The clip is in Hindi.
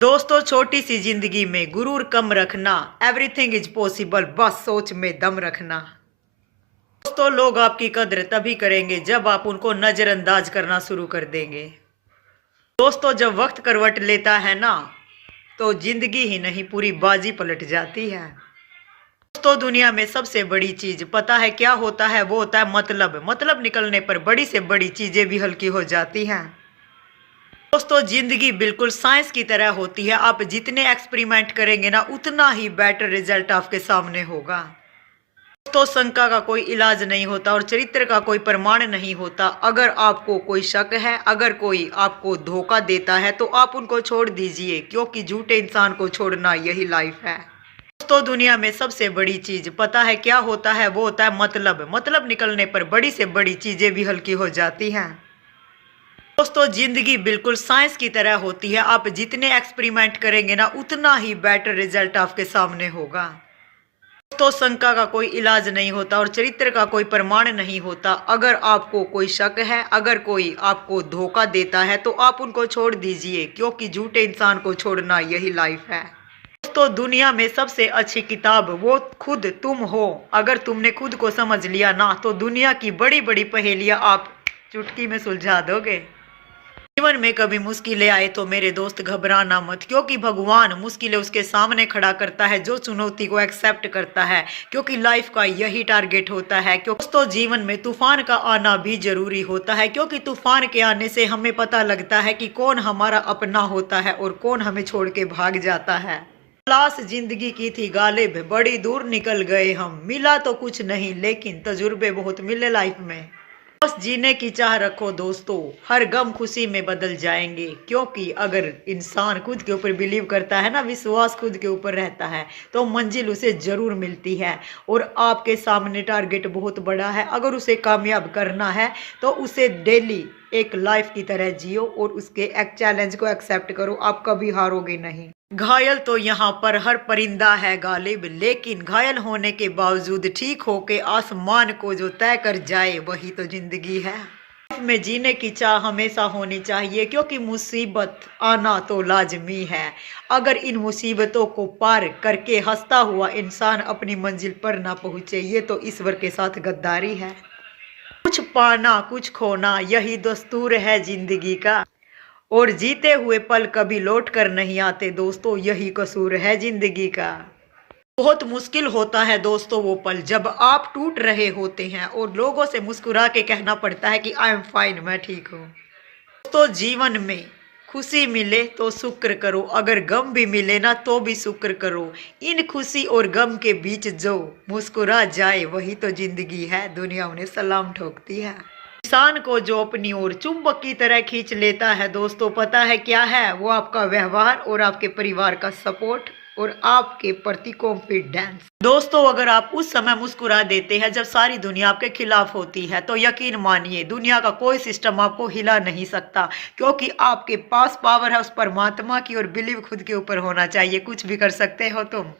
दोस्तों, छोटी सी जिंदगी में गुरूर कम रखना। एवरीथिंग इज पॉसिबल, बस सोच में दम रखना। दोस्तों, लोग आपकी कद्र तभी करेंगे जब आप उनको नजरअंदाज करना शुरू कर देंगे। दोस्तों, जब वक्त करवट लेता है ना, तो जिंदगी ही नहीं पूरी बाजी पलट जाती है। दोस्तों, दुनिया में सबसे बड़ी चीज पता है क्या होता है? वो होता है मतलब निकलने पर बड़ी से बड़ी चीजें भी हल्की हो जाती हैं। दोस्तों, जिंदगी बिल्कुल साइंस की तरह होती है। आप जितने एक्सपेरिमेंट करेंगे ना, उतना ही बेटर रिजल्ट आपके सामने होगा। दोस्तों, शंका का कोई इलाज नहीं होता और चरित्र का कोई प्रमाण नहीं होता। अगर आपको कोई शक है, अगर कोई आपको धोखा देता है, तो आप उनको छोड़ दीजिए, क्योंकि झूठे इंसान को छोड़ना यही लाइफ है। दोस्तों, दुनिया में सबसे बड़ी चीज पता है क्या होता है? वो होता है मतलब निकलने पर बड़ी से बड़ी चीजें भी हल्की हो जाती हैं। दोस्तों, जिंदगी बिल्कुल साइंस की तरह होती है। आप जितने एक्सपेरिमेंट करेंगे ना, उतना ही बेटर रिजल्ट आपके सामने होगा। दोस्तों, शंका का कोई इलाज नहीं होता और चरित्र का कोई प्रमाण नहीं होता। अगर आपको कोई शक है, अगर कोई आपको धोखा देता है, तो आप उनको छोड़ दीजिए, क्योंकि झूठे इंसान को छोड़ना यही लाइफ है। दोस्तों, दुनिया में सबसे अच्छी किताब वो खुद तुम हो। अगर तुमने खुद को समझ लिया ना, तो दुनिया की बड़ी बड़ी पहेलियां आप चुटकी में सुलझा दोगे। जीवन में कभी मुश्किलें आए तो मेरे दोस्त घबराना मत, क्योंकि भगवान मुश्किलें उसके सामने खड़ा करता है जो चुनौती को एक्सेप्ट करता है, क्योंकि लाइफ का यही टारगेट होता है। क्योंकि दोस्तों, जीवन में तूफान का आना भी जरूरी होता है, क्योंकि तूफान के आने से हमें पता लगता है कि कौन हमारा अपना होता है और कौन हमें छोड़ के भाग जाता है। क्लास जिंदगी की थी गालिब, बड़ी दूर निकल गए हम, मिला तो कुछ नहीं लेकिन तजुर्बे बहुत मिले लाइफ में। बस जीने की चाह रखो दोस्तों, हर गम खुशी में बदल जाएंगे, क्योंकि अगर इंसान खुद के ऊपर बिलीव करता है ना, विश्वास खुद के ऊपर रहता है, तो मंजिल उसे जरूर मिलती है। और आपके सामने टारगेट बहुत बड़ा है। अगर उसे कामयाब करना है, तो उसे डेली एक लाइफ की तरह जियो और उसके एक चैलेंज को एक्सेप्ट करो। आप कभी हारोगे नहीं। घायल तो यहाँ पर हर परिंदा है गालिब, लेकिन घायल होने के बावजूद ठीक होके आसमान को जो तय कर जाए, वही तो जिंदगी है। लाइफ में जीने की चाह हमेशा होनी चाहिए, क्योंकि मुसीबत आना तो लाजमी है। अगर इन मुसीबतों को पार करके हंसता हुआ इंसान अपनी मंजिल पर ना पहुंचे, ये तो ईश्वर के साथ गद्दारी है। कुछ पाना कुछ खोना, यही दस्तूर है जिंदगी का, और जीते हुए पल कभी लौट कर नहीं आते दोस्तों, यही कसूर है जिंदगी का। बहुत मुश्किल होता है दोस्तों वो पल जब आप टूट रहे होते हैं और लोगों से मुस्कुरा के कहना पड़ता है कि आई एम फाइन, मैं ठीक हूँ। दोस्तों, जीवन में खुशी मिले तो शुक्र करो, अगर गम भी मिले ना, तो भी शुक्र करो। इन खुशी और गम के बीच जो मुस्कुरा जाए, वही तो जिंदगी है। दुनिया उन्हें सलाम ठोकती है। इंसान को जो अपनी ओर चुंबक की तरह खींच लेता है दोस्तों, पता है क्या है? वो आपका व्यवहार और आपके परिवार का सपोर्ट और आपके प्रति कॉन्फिडेंस। दोस्तों, अगर आप उस समय मुस्कुरा देते हैं जब सारी दुनिया आपके खिलाफ होती है, तो यकीन मानिए दुनिया का कोई सिस्टम आपको हिला नहीं सकता, क्योंकि आपके पास पावर है उस परमात्मा की, और बिलीव खुद के ऊपर होना चाहिए। कुछ भी कर सकते हो तुम।